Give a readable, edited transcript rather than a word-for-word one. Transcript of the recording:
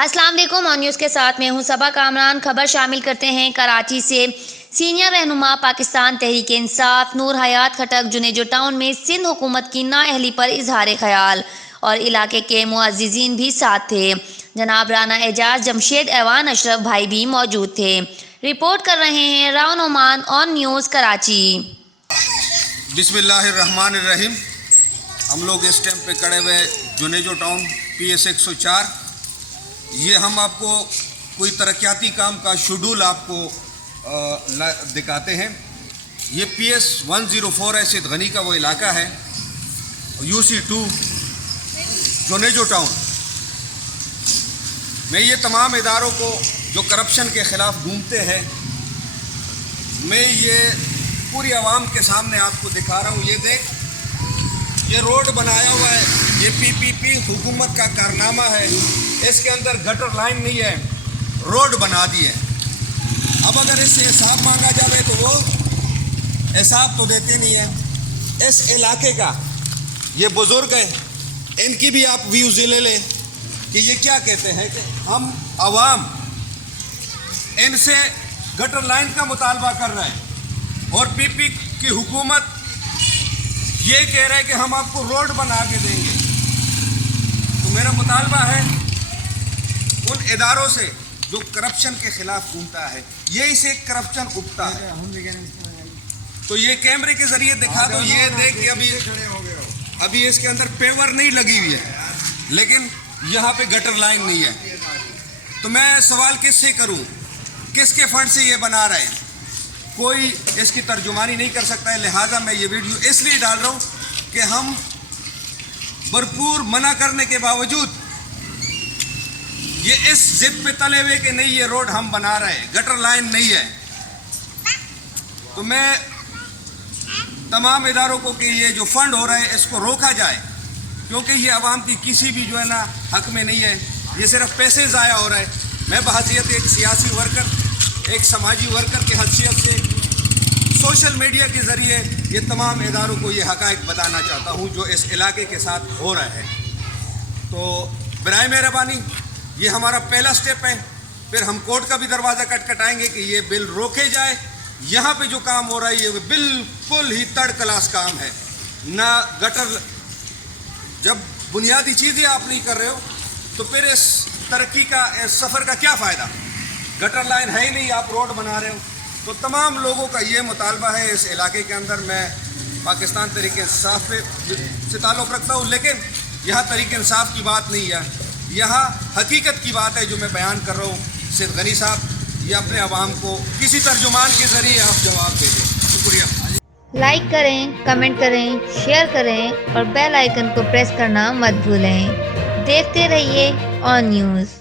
السلام علیکم، آن نیوز کے ساتھ میں ہوں صبا کامران۔ خبر شامل کرتے ہیں کراچی سے۔ سینئر رہنما پاکستان تحریک انصاف نور حیات خٹک جنیجو ٹاؤن میں سندھ حکومت کی نااہلی پر اظہار خیال، اور علاقے کے معززین بھی ساتھ تھے۔ جناب رانا اعجاز جمشید ایوان اشرف بھائی بھی موجود تھے۔ رپورٹ کر رہے ہیں راؤ نعمان، آن نیوز کراچی۔ بسم اللہ الرحمن الرحیم۔ ہم لوگ اس ٹائم پہ کھڑے ہوئے جنیجو ٹاؤن PS 104۔ یہ ہم آپ کو کوئی ترقیاتی کام کا شیڈول آپ کو دکھاتے ہیں۔ یہ PS 104 ہے، سید غنی کا وہ علاقہ ہے، UC2 جنیجو ٹاؤن میں۔ یہ تمام اداروں کو جو کرپشن کے خلاف گھومتے ہیں، میں یہ پوری عوام کے سامنے آپ کو دکھا رہا ہوں۔ یہ دیکھ، یہ روڈ بنایا ہوا ہے، یہ PPP حکومت کا کارنامہ ہے۔ اس کے اندر گٹر لائن نہیں ہے، روڈ بنا دی ہے۔ اب اگر اس سے حساب مانگا جائے تو وہ حساب تو دیتے نہیں ہیں۔ اس علاقے کا یہ بزرگ ہے، ان کی بھی آپ ویوز لے لیں کہ یہ کیا کہتے ہیں کہ ہم عوام ان سے گٹر لائن کا مطالبہ کر رہے ہیں، اور PP کی حکومت یہ کہہ رہے ہیں کہ ہم آپ کو روڈ بنا کے دیں گے۔ تو میرا مطالبہ ہے ان اداروں سے جو کرپشن کے خلاف گھومتا ہے، یہی سے کرپشن اگتا ہے۔ تو یہ کیمرے کے ذریعے دکھا دو، یہ دیکھ کہ ابھی اس کے اندر پیور نہیں لگی ہوئی ہے، لیکن یہاں پہ گٹر لائن نہیں ہے۔ تو میں سوال کس سے کروں، کس کے فنڈ سے یہ بنا رہے ہیں؟ کوئی اس کی ترجمانی نہیں کر سکتا ہے۔ لہٰذا میں یہ ویڈیو اس لیے ڈال رہا ہوں کہ ہم بھرپور منع کرنے کے باوجود یہ اس ضد پہ تلے ہوئے کہ نہیں، یہ روڈ ہم بنا رہے ہیں، گٹر لائن نہیں ہے۔ تو میں تمام اداروں کو کہ یہ جو فنڈ ہو رہا ہے اس کو روکا جائے، کیونکہ یہ عوام کی کسی بھی جو ہے نا حق میں نہیں ہے، یہ صرف پیسے ضائع ہو رہا ہے۔ میں بحیثیت ایک سیاسی ورکر، ایک سماجی ورکر کی حیثیت سے سوشل میڈیا کے ذریعے یہ تمام اداروں کو یہ حقائق بتانا چاہتا ہوں جو اس علاقے کے ساتھ ہو رہا ہے۔ تو برائے مہربانی یہ ہمارا پہلا سٹیپ ہے، پھر ہم کورٹ کا بھی دروازہ کھٹکھٹائیں گے کہ یہ بل روکے جائے۔ یہاں پہ جو کام ہو رہا ہے یہ بالکل ہی تھرڈ کلاس کام ہے، نہ گٹر، جب بنیادی چیزیں آپ نہیں کر رہے ہو تو پھر اس ترقی کا، اس سفر کا کیا فائدہ؟ گٹر لائن ہے ہی نہیں، آپ روڈ بنا رہے ہو۔ تو تمام لوگوں کا یہ مطالبہ ہے اس علاقے کے اندر۔ میں پاکستان تحریک انصاف سے تعلق رکھتا ہوں، لیکن یہاں تحریک انصاف کی بات نہیں ہے، یہاں حقیقت کی بات ہے جو میں بیان کر رہا ہوں۔ سید غنی صاحب، یہ اپنے عوام کو کسی ترجمان کے ذریعے آپ جواب دے دیں۔ شکریہ۔ لائک کریں، کمنٹ کریں، شیئر کریں اور بیل آئیکن کو پریس کرنا مت بھولیں۔ دیکھتے رہیے آن نیوز۔